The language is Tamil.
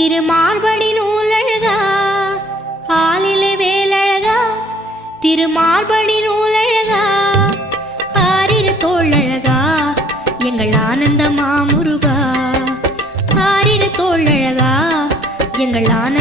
திருமார்படி நூலழகா ஆலிலே வேலழகா திருமார்படி நூலழகா ஆரிரு தோழழகா எங்கள் ஆனந்த மாமுருகா ஆரிரு தோழழகா எங்கள் ஆனந்த